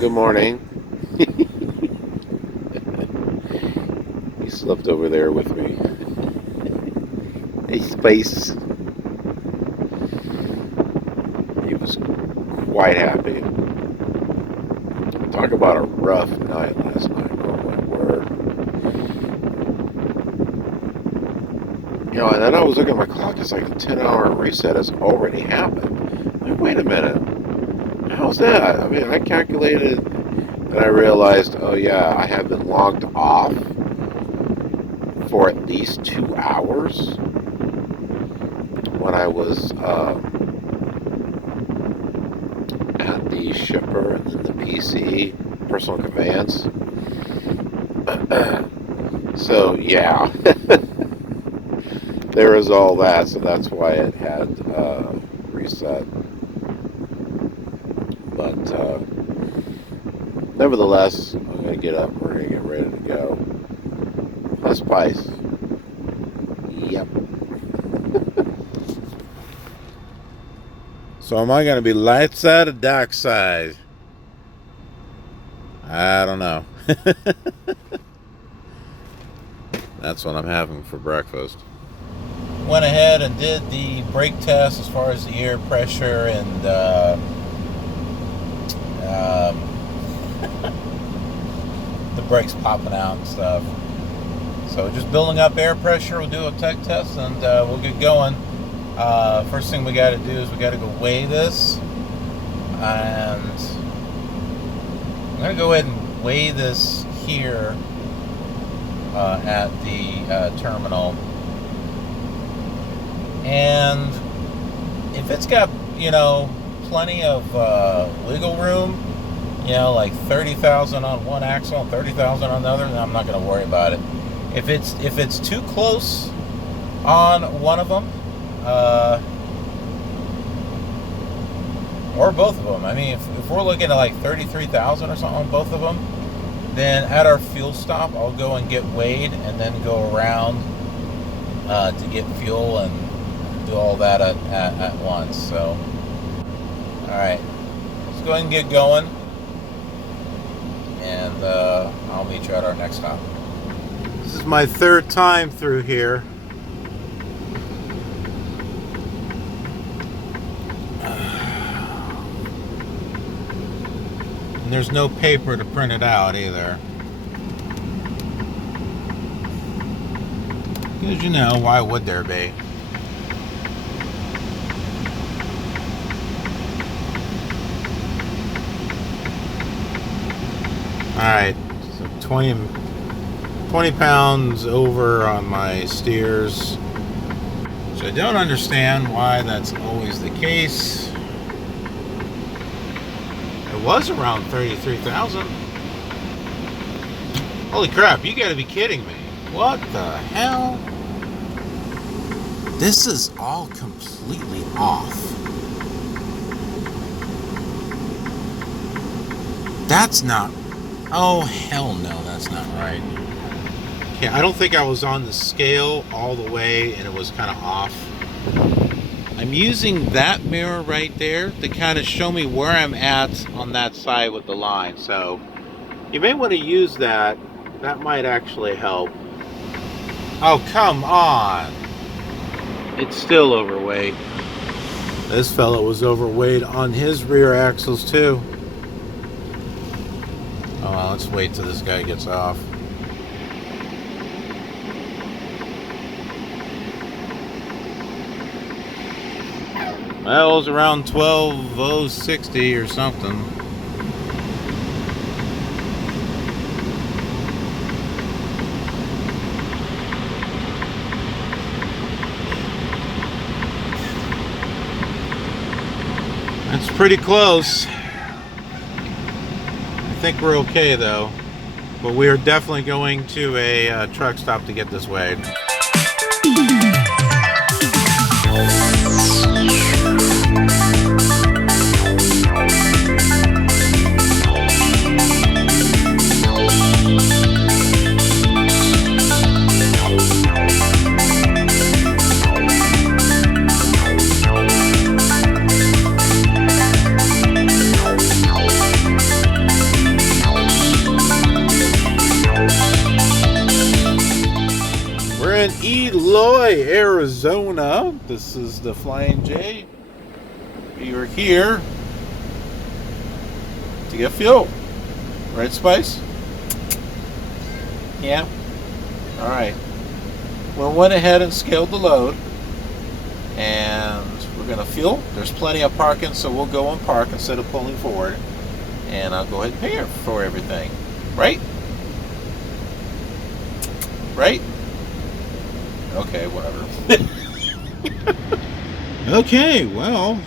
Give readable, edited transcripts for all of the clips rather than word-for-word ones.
good morning. He slept over there with me. Hey, Spice. He was quite happy. Talk about a rough night last night. Oh my word. And then I was looking at my clock. It's like a 10-hour reset has already happened. I'm like, wait a minute. How's that? I mean, I calculated and I realized, oh yeah, I have been logged off for at least 2 hours when I was at the shipper and then the PC, personal conveyance. So yeah, there is all that, so that's why it had reset. But nevertheless, I'm going to get up. We're going to get ready to go. Hi, Spice. Yep. So am I going to be light side or dark side? I don't know. That's what I'm having for breakfast. Went ahead and did the brake test as far as the air pressure and the brakes popping out and stuff. So just building up air pressure. We'll do a tech test and we'll get going. First thing we got to do is we got to go weigh this, and I'm going to go ahead and weigh this here at the terminal. And if it's got, plenty of wiggle room, like 30,000 on one axle and 30,000 on the other, then I'm not going to worry about it. If it's too close on one of them, or both of them, I mean, if we're looking at like 33,000 or something on both of them, then at our fuel stop, I'll go and get weighed and then go around to get fuel and do all that at once. So, all right, let's go ahead and get going, and I'll meet you at our next stop. This is my third time through here. And there's no paper to print it out either. Because, why would there be? Alright, so 20 pounds over on my steers. So I don't understand why that's always the case. It was around 33,000. Holy crap, you gotta be kidding me. What the hell? This is all completely off. That's not... Oh, hell no, that's not right. Okay, I don't think I was on the scale all the way and it was kind of off. I'm using that mirror right there to kind of show me where I'm at on that side with the line. So you may want to use that. That might actually help. Oh, come on. It's still overweight. This fella was overweight on his rear axles too. Oh, well, let's wait till this guy gets off. Well, it was around 12,060 or something. That's pretty close. I think we're okay though. But we are definitely going to a truck stop to get this weighed. Eloy, Arizona. This is the Flying J. We are here to get fuel. Right, Spice? Yeah. All right. We went ahead and scaled the load, and we're gonna fuel. There's plenty of parking, so we'll go and park instead of pulling forward, and I'll go ahead and pay for everything. Right? Right? Okay, whatever. Okay, well,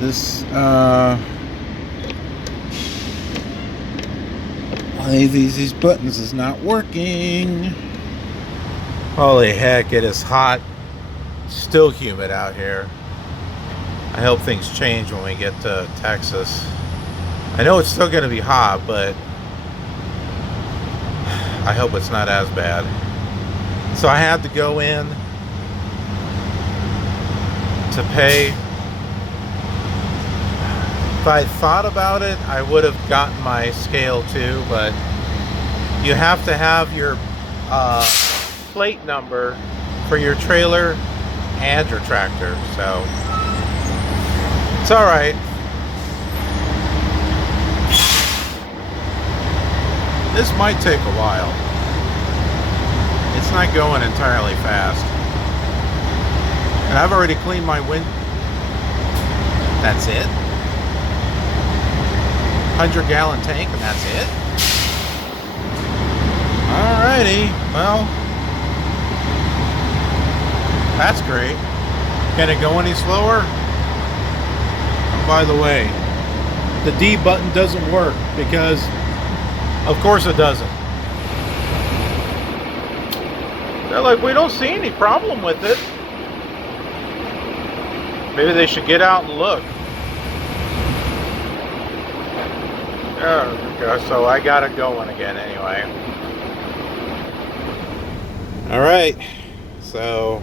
this these buttons is not working. Holy heck, it is hot. Still humid out here. I hope things change when we get to Texas. I know it's still going to be hot, but I hope it's not as bad. So I had to go in to pay. If I thought about it, I would have gotten my scale too, but you have to have your plate number for your trailer and your tractor, so it's all right. This might take a while. It's not going entirely fast. And I've already cleaned my wind. That's it? 100-gallon tank and that's it? Alrighty, well, that's great. Can it go any slower? Oh, by the way, the D button doesn't work because of course it doesn't. They're like, we don't see any problem with it. Maybe they should get out and look. Oh, so I got it going again anyway. All right, so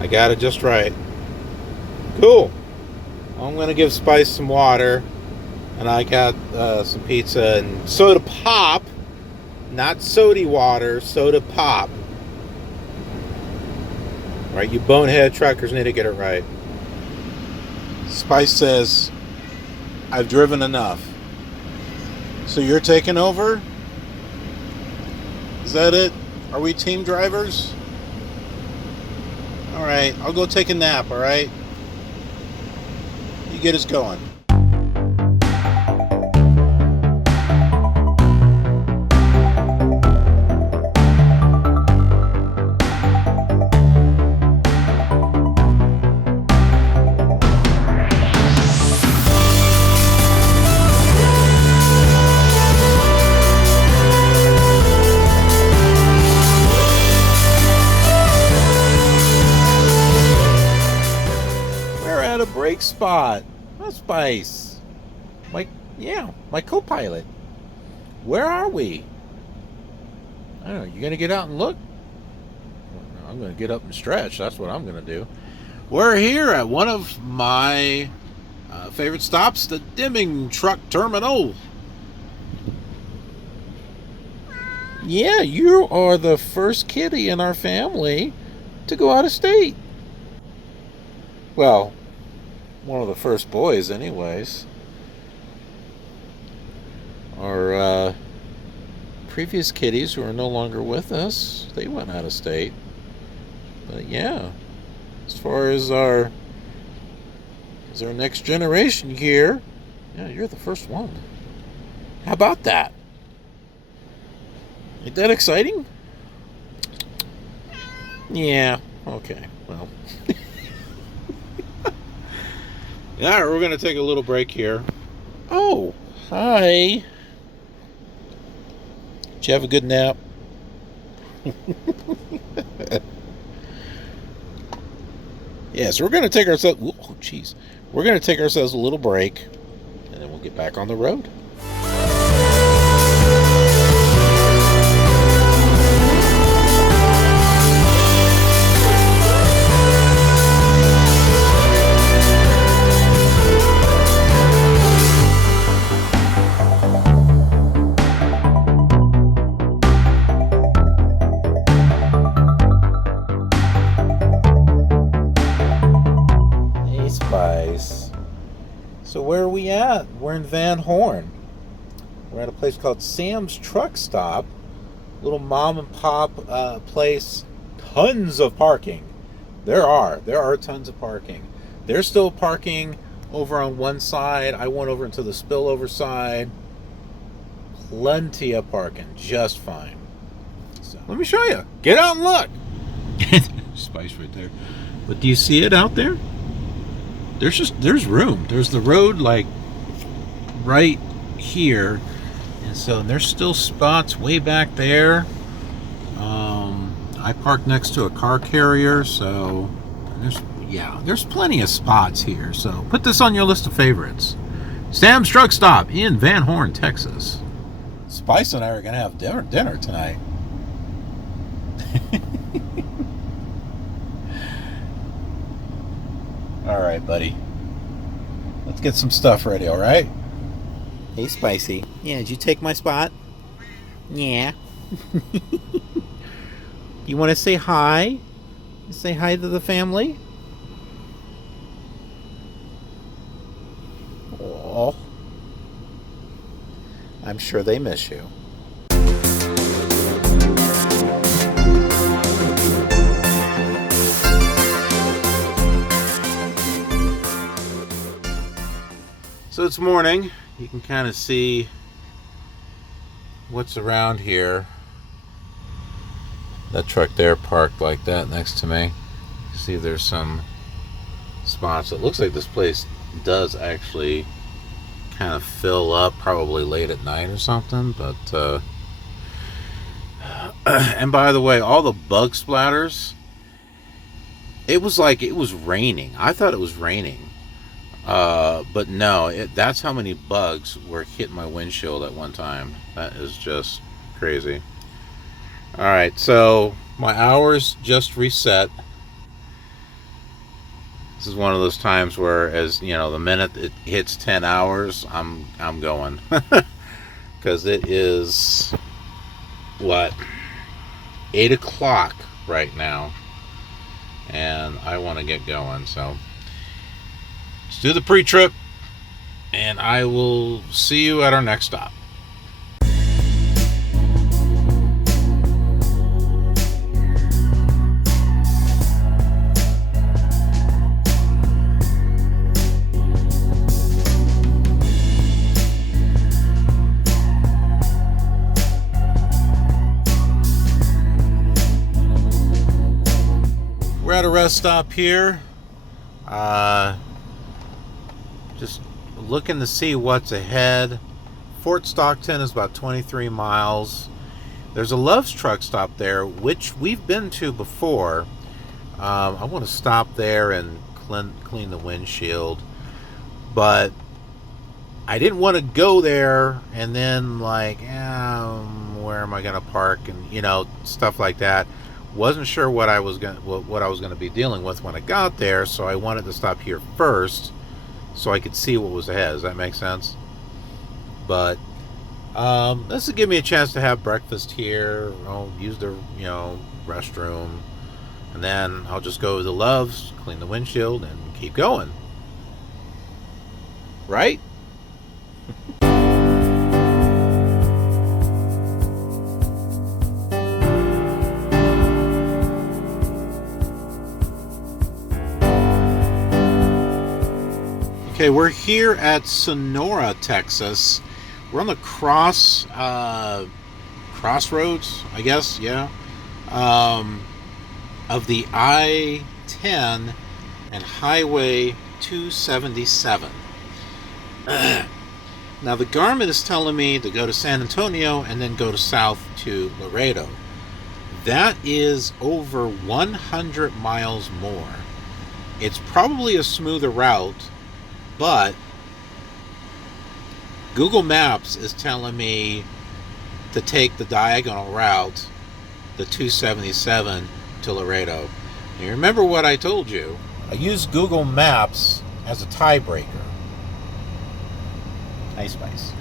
I got it just right. Cool. I'm gonna give Spice some water. And I got some pizza and soda pop, not sody water, soda pop. Right, you bonehead truckers need to get it right. Spice says, I've driven enough. So you're taking over? Is that it? Are we team drivers? All right, I'll go take a nap, all right? You get us going. Brake spot. That's Spice. My co-pilot. Where are we? I don't know. You gonna get out and look? I'm gonna get up and stretch. That's what I'm gonna do. We're here at one of my favorite stops, the Deming Truck Terminal. Yeah, you are the first kitty in our family to go out of state. Well, one of the first boys anyways. Our previous kitties who are no longer with us, they went out of state. But yeah, as far as our next generation here, yeah, you're the first one. How about that? Ain't that exciting? Yeah, okay, well. Yeah, we're going to take a little break here. Oh, hi. Did you have a good nap? Yeah, so we're going to take ourselves... Oh, jeez. We're going to take ourselves a little break, and then we'll get back on the road. that? We're in Van Horn. We're at a place called Sam's Truck Stop. Little mom and pop place. Tons of parking. There are tons of parking. There's still parking over on one side. I went over into the spillover side. Plenty of parking. Just fine. So let me show you. Get out and look. Spice right there. But do you see it out there? There's room. There's the road like right here. And so there's still spots way back there. I parked next to a car carrier, so there's plenty of spots here. So put this on your list of favorites. Sam's Truck Stop in Van Horn, Texas. Spice and I are gonna have dinner tonight. All right, buddy. Let's get some stuff ready. All right. Hey, Spicy. Yeah, did you take my spot? Yeah. You want to say hi? Say hi to the family? Oh, I'm sure they miss you. So it's morning. You can kind of see what's around here. That truck there parked like that next to me. You see there's some spots. It looks like this place does actually kind of fill up, probably late at night or something. But and by the way, all the bug splatters, it was like it was raining. I thought it was raining. But no, that's how many bugs were hitting my windshield at one time. That is just crazy. Alright, so my hours just reset. This is one of those times where, as you know, the minute it hits 10 hours, I'm going. Because it is, what, 8 o'clock right now. And I want to get going, so let's do the pre-trip, and I will see you at our next stop. We're at a rest stop here. Just looking to see what's ahead. Fort Stockton is about 23 miles. There's a Love's truck stop there, which we've been to before. I want to stop there and clean the windshield, but I didn't want to go there and then like, where am I going to park, and stuff like that. Wasn't sure what I was gonna be dealing with when I got there, so I wanted to stop here first so I could see what was ahead. Does that make sense? But this will give me a chance to have breakfast here. I'll use the restroom, and then I'll just go to the Love's, clean the windshield, and keep going. Right? Okay, we're here at Sonora, Texas. We're on the crossroads, I guess, yeah, of the I-10 and Highway 277. Now, the Garmin is telling me to go to San Antonio and then go to south to Laredo. That is over 100 miles more. It's probably a smoother route, but Google Maps is telling me to take the diagonal route, the 277 to Laredo. And you remember what I told you? I use Google Maps as a tiebreaker. Hey, Spice.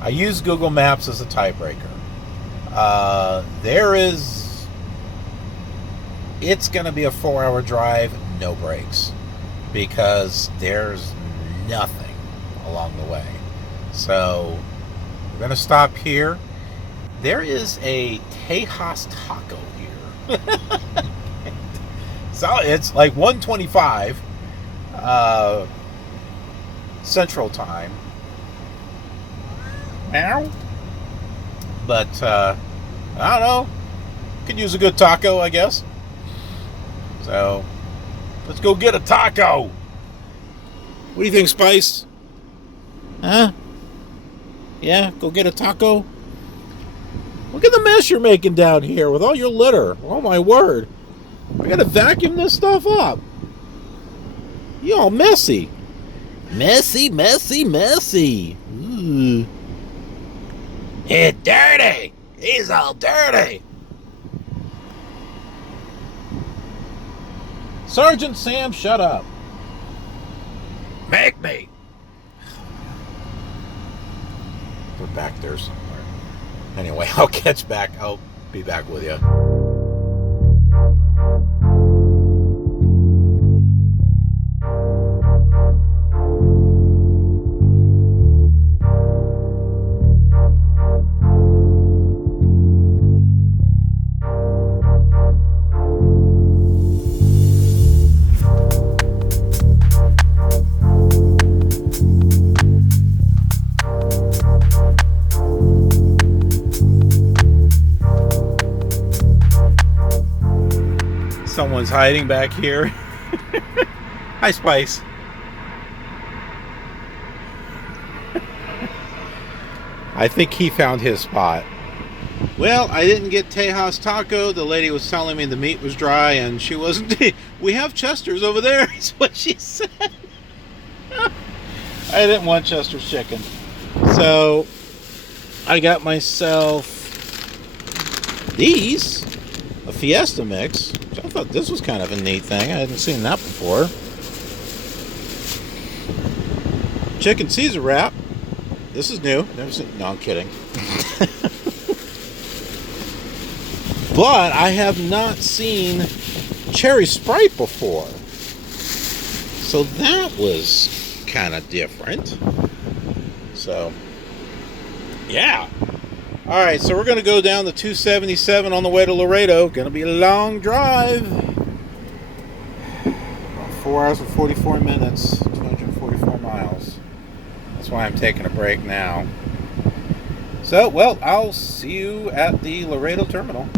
I use Google Maps as a tiebreaker. It's going to be a 4-hour drive, no brakes. Because there's nothing along the way. So we're going to stop here. There is a Tejas Taco here. So it's like 1:25 Central Time. But I don't know. Could use a good taco, I guess. So let's go get a taco. What do you think, Spice? Huh? Yeah, go get a taco? Look at the mess you're making down here with all your litter. Oh my word. I gotta vacuum this stuff up. You all messy. Messy, messy, messy. Ooh. It's dirty. He's all dirty. Sergeant Sam, shut up. Make me. We're back there somewhere. Anyway, I'll be back with you. Someone's hiding back here. Hi, Spice. I think he found his spot. Well, I didn't get Tejas Taco. The lady was telling me the meat was dry and she wasn't. We have Chester's over there, is what she said. I didn't want Chester's chicken. So I got myself these. A Fiesta mix. I thought this was kind of a neat thing. I hadn't seen that before. Chicken Caesar wrap. This is new. Never seen. No, I'm kidding. But I have not seen cherry Sprite before. So that was kind of different. So, yeah. Alright, so we're going to go down the 277 on the way to Laredo. Going to be a long drive. 4 hours and 44 minutes, 244 miles. That's why I'm taking a break now. So, well, I'll see you at the Laredo terminal.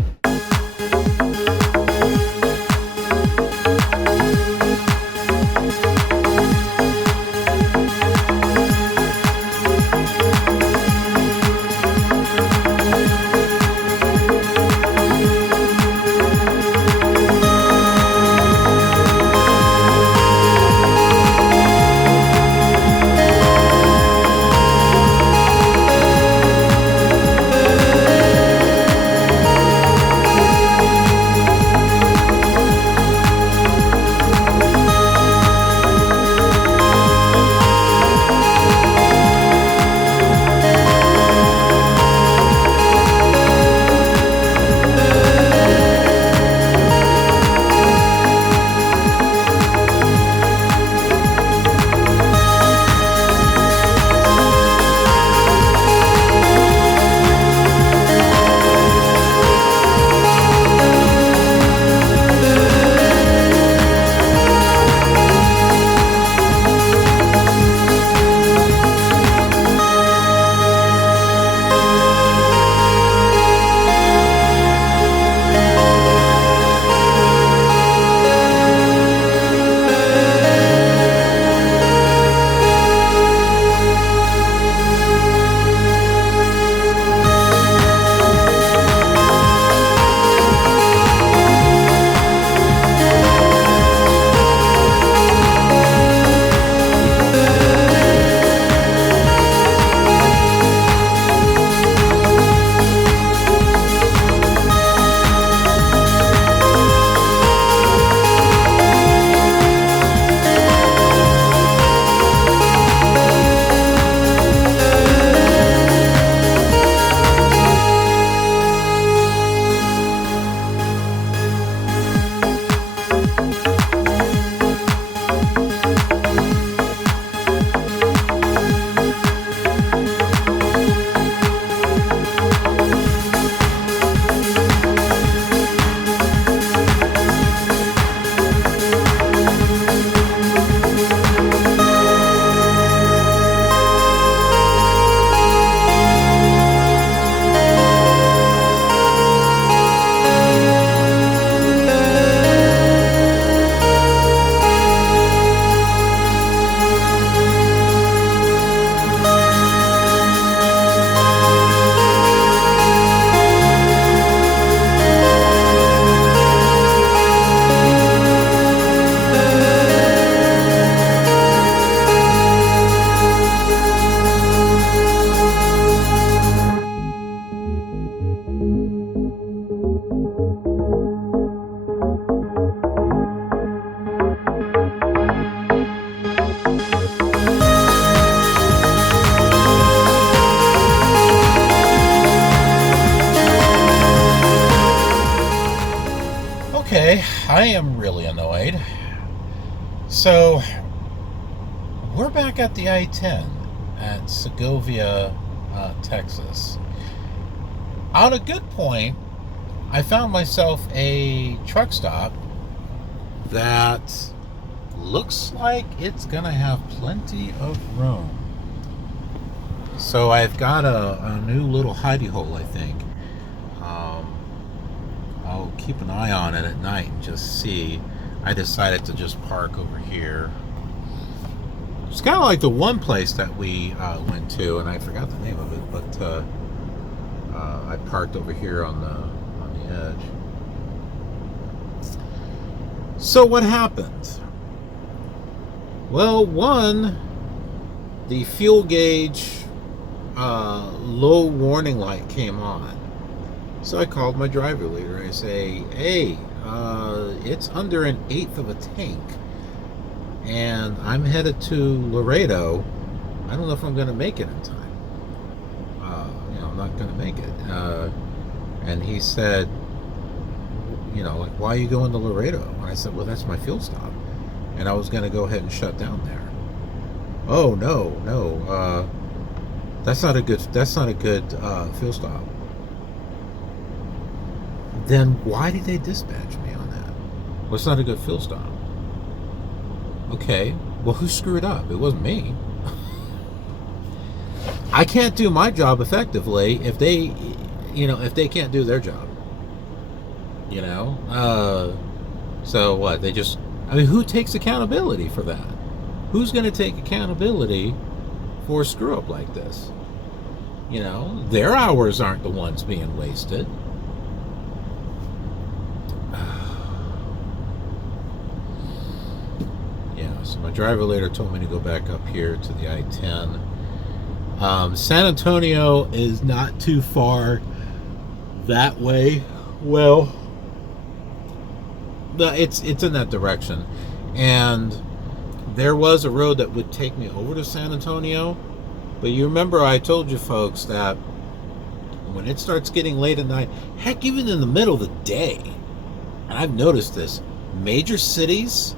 I am really annoyed. So, we're back at the I-10 at Segovia, Texas. On a good point, I found myself a truck stop that looks like it's gonna have plenty of room. So I've got a new little hidey hole, I think. I'll keep an eye on it at night and just see. I decided to just park over here. It's kind of like the one place that we went to, and I forgot the name of it, but I parked over here on the edge. So what happened? Well, one, the fuel gauge low warning light came on. So I called my driver leader. I say, hey, it's under 1/8 of a tank, and I'm headed to Laredo. I don't know if I'm going to make it in time. I'm not going to make it. And he said, like, why are you going to Laredo? And I said, well, that's my fuel stop, and I was going to go ahead and shut down there. Oh no, that's not a good fuel stop. Then why did they dispatch me on that? Well, it's not a good fuel stop. Okay, well, who screwed up? It wasn't me. I can't do my job effectively if they can't do their job. So what? Who takes accountability for that? Who's going to take accountability for a screw up like this? Their hours aren't the ones being wasted. So my driver later told me to go back up here to the I-10. San Antonio is not too far that way. Well, it's in that direction, and there was a road that would take me over to San Antonio. But you remember I told you folks that when it starts getting late at night, heck, even in the middle of the day, and I've noticed this, major cities,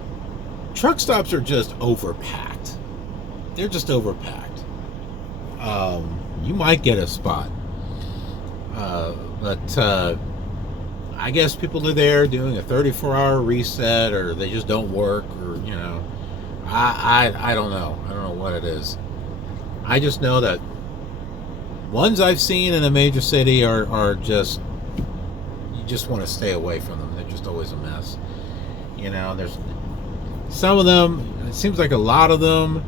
truck stops are just overpacked. They're just overpacked. You might get a spot. But I guess people are there doing a 34-hour reset, or they just don't work, or, I don't know. I don't know what it is. I just know that ones I've seen in a major city are just, you just want to stay away from them. They're just always a mess. There's some of them, it seems like a lot of them,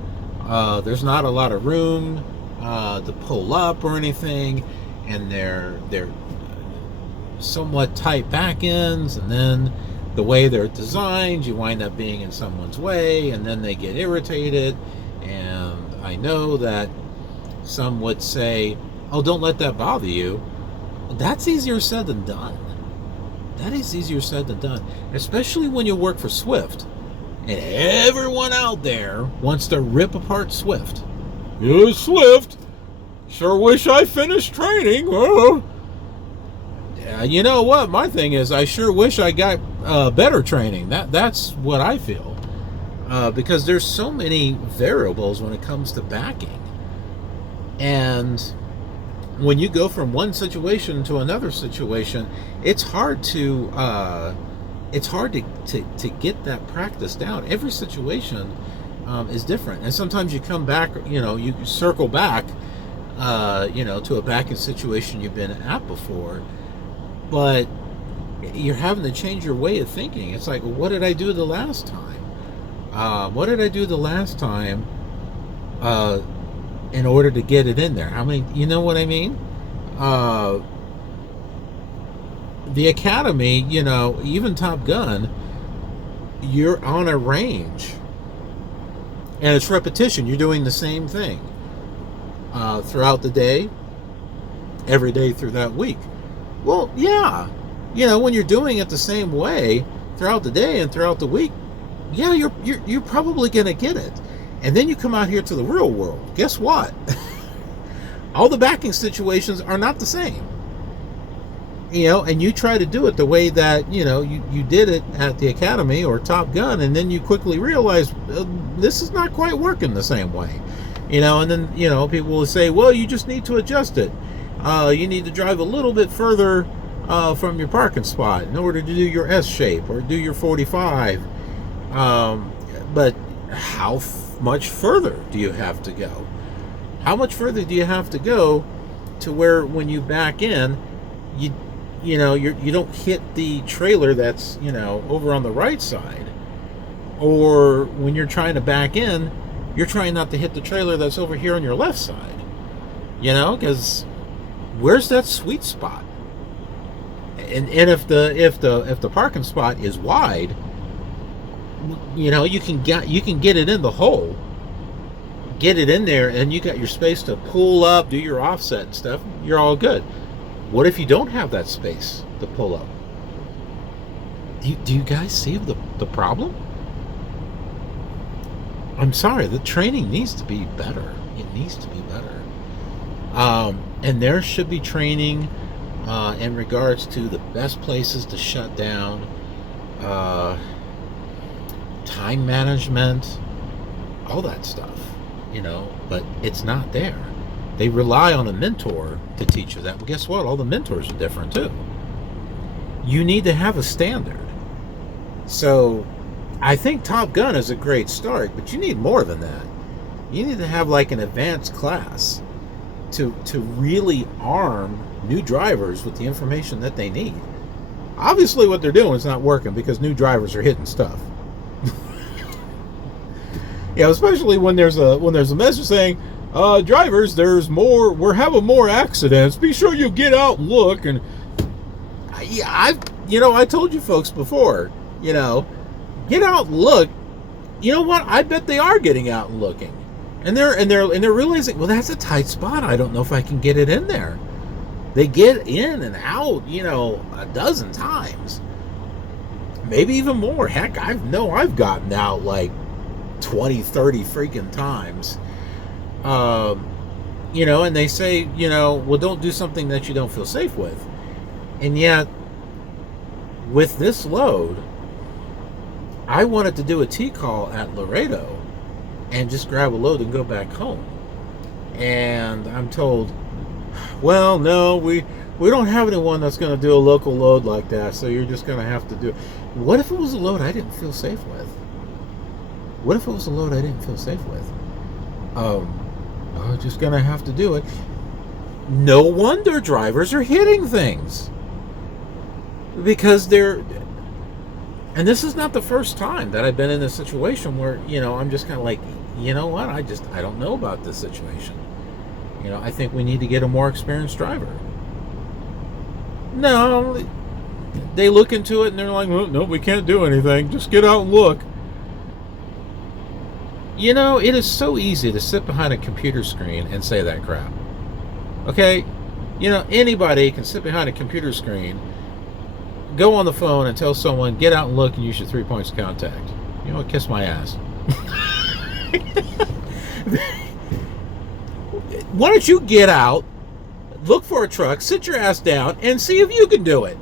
there's not a lot of room to pull up or anything, and they're somewhat tight back ends, and then the way they're designed, you wind up being in someone's way, and then they get irritated. And I know that some would say, oh, don't let that bother you. Well, that's easier said than done. That is easier said than done, especially when you work for Swift. And everyone out there wants to rip apart Swift. You Swift, sure wish I finished training. Oh. Yeah, you know what? My thing is, I sure wish I got better training. That's what I feel. Because there's so many variables when it comes to backing. And when you go from one situation to another situation, it's hard to get that practice down. Every situation is different, and sometimes you come back, you circle back, to a backing situation you've been at before, but you're having to change your way of thinking. It's like, well, what did I do the last time? What did I do the last time in order to get it in there? How many, you know what I mean? The Academy, even Top Gun, you're on a range. And it's repetition. You're doing the same thing throughout the day, every day through that week. Well, yeah. When you're doing it the same way throughout the day and throughout the week, yeah, you're probably going to get it. And then you come out here to the real world. Guess what? All the backing situations are not the same. and you try to do it the way that, you did it at the Academy or Top Gun, and then you quickly realize this is not quite working the same way. And then, people will say, well, you just need to adjust it. You need to drive a little bit further from your parking spot in order to do your S shape or do your 45. But how much further do you have to go? How much further do you have to go to where when you back in, you don't hit the trailer that's, over on the right side? Or when you're trying to back in, you're trying not to hit the trailer that's over here on your left side. Because where's that sweet spot? And if the parking spot is wide, you can get it in the hole, get it in there, and you got your space to pull up, do your offset and stuff. You're all good. What if you don't have that space to pull up? Do you guys see the problem? I'm sorry, the training needs to be better. It needs to be better. And there should be training in regards to the best places to shut down, time management, all that stuff, but it's not there. They rely on a mentor to teach you that. Well, guess what? All the mentors are different too. You need to have a standard. So I think Top Gun is a great start, but you need more than that. You need to have like an advanced class to really arm new drivers with the information that they need. Obviously what they're doing is not working because new drivers are hitting stuff. Especially when there's a message saying, drivers, we're having more accidents. Be sure you get out and look. And I told you folks before, get out and look. You know what? I bet they are getting out and looking. And they're realizing, well, that's a tight spot. I don't know if I can get it in there. They get in and out, a dozen times. Maybe even more. Heck, I've gotten out like 20, 30 freaking times. And they say, well, don't do something that you don't feel safe with. And yet, with this load, I wanted to do a T-call at Laredo and just grab a load and go back home. And I'm told, well, no, we don't have anyone that's going to do a local load like that, so you're just going to have to do it. What if it was a load I didn't feel safe with? What if it was a load I didn't feel safe with? I'm just going to have to do it. No wonder drivers are hitting things. Because and this is not the first time that I've been in a situation where, I'm just kind of like, you know what, I don't know about this situation. I think we need to get a more experienced driver. No, they look into it and they're like, well, no, we can't do anything. Just get out and look. It is so easy to sit behind a computer screen and say that crap. Okay? Anybody can sit behind a computer screen, go on the phone and tell someone, get out and look and use your 3 points of contact. You know what? Kiss my ass. Why don't you get out, look for a truck, sit your ass down, and see if you can do it?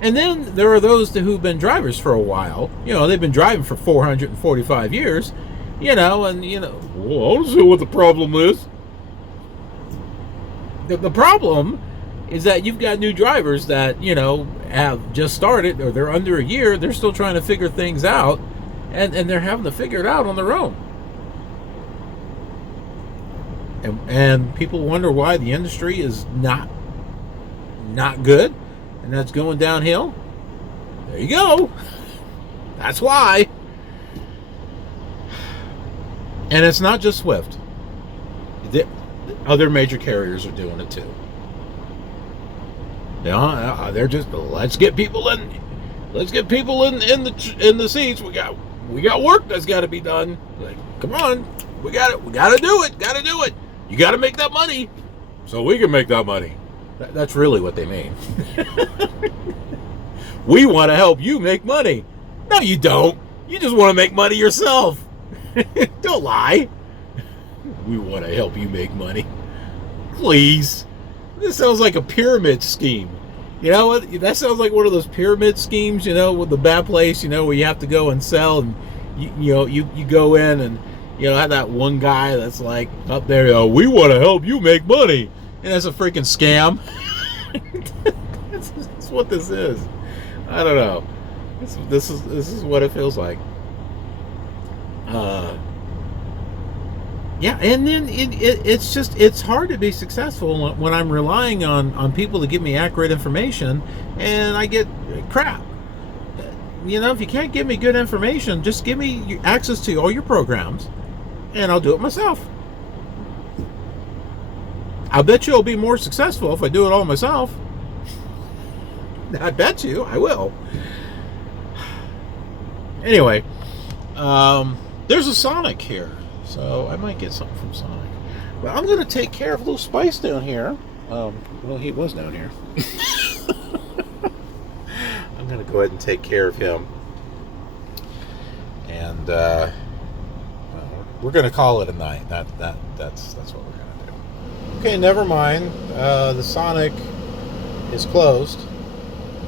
And then there are those who've been drivers for a while. They've been driving for 445 years, well, I don't see what the problem is. The problem is that you've got new drivers that, have just started, or they're under a year, they're still trying to figure things out, and they're having to figure it out on their own. And people wonder why the industry is not good, and that's going downhill. There you go. That's why. And it's not just Swift. The other major carriers are doing it too. They're just, let's get people in. Let's get people in the seats. We got work that's got to be done. Like, come on, we got it. We got to do it. Got to do it. You got to make that money, so we can make that money. That's really what they mean. We want to help you make money. No, you don't. You just want to make money yourself. Don't lie. We want to help you make money. Please. This sounds like a pyramid scheme. You know what? That sounds like one of those pyramid schemes, you know, with the bad place, you know, where you have to go and sell, and you go in and have that one guy that's like up there, we want to help you make money, and that's a freaking scam. That's what this is. I don't know. This is what it feels like. Yeah, and then it's hard to be successful when I'm relying on people to give me accurate information, and I get crap. If you can't give me good information, just give me access to all your programs, and I'll do it myself. I bet you I'll be more successful if I do it all myself. I bet you I will. Anyway, there's a Sonic here. So I might get something from Sonic. But I'm going to take care of little Spice down here. Well, he was down here. I'm going to go ahead and take care of him. And we're going to call it a night. That's what we're going to do. Okay, never mind. The Sonic is closed.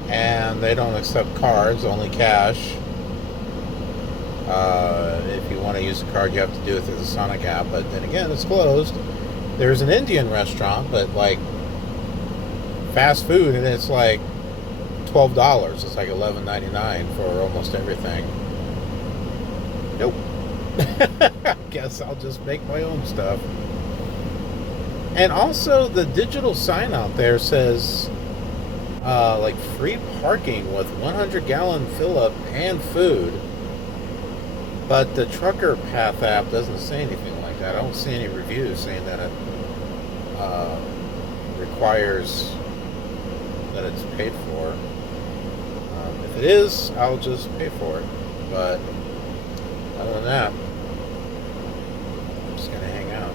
And they don't accept cards, only cash. If you want to use a card, you have to do it through the Sonic app. But then again, it's closed. There's an Indian restaurant, but like fast food, and it's like $12. It's like $11.99 for almost everything. Nope. I guess I'll just make my own stuff. And also, the digital sign out there says like free parking with 100-gallon fill-up and food. But the Trucker Path app doesn't say anything like that. I don't see any reviews saying that it requires that it's paid for. If it is, I'll just pay for it. But other than that, I'm just going to hang out.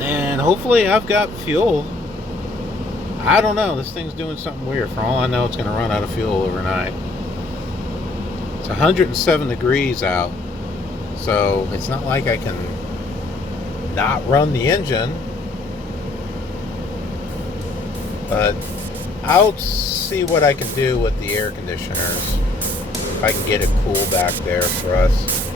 And hopefully I've got fuel. I don't know. This thing's doing something weird. For all I know, it's going to run out of fuel overnight. It's 107 degrees out, so it's not like I can not run the engine, but I'll see what I can do with the air conditioners, if I can get it cool back there for us.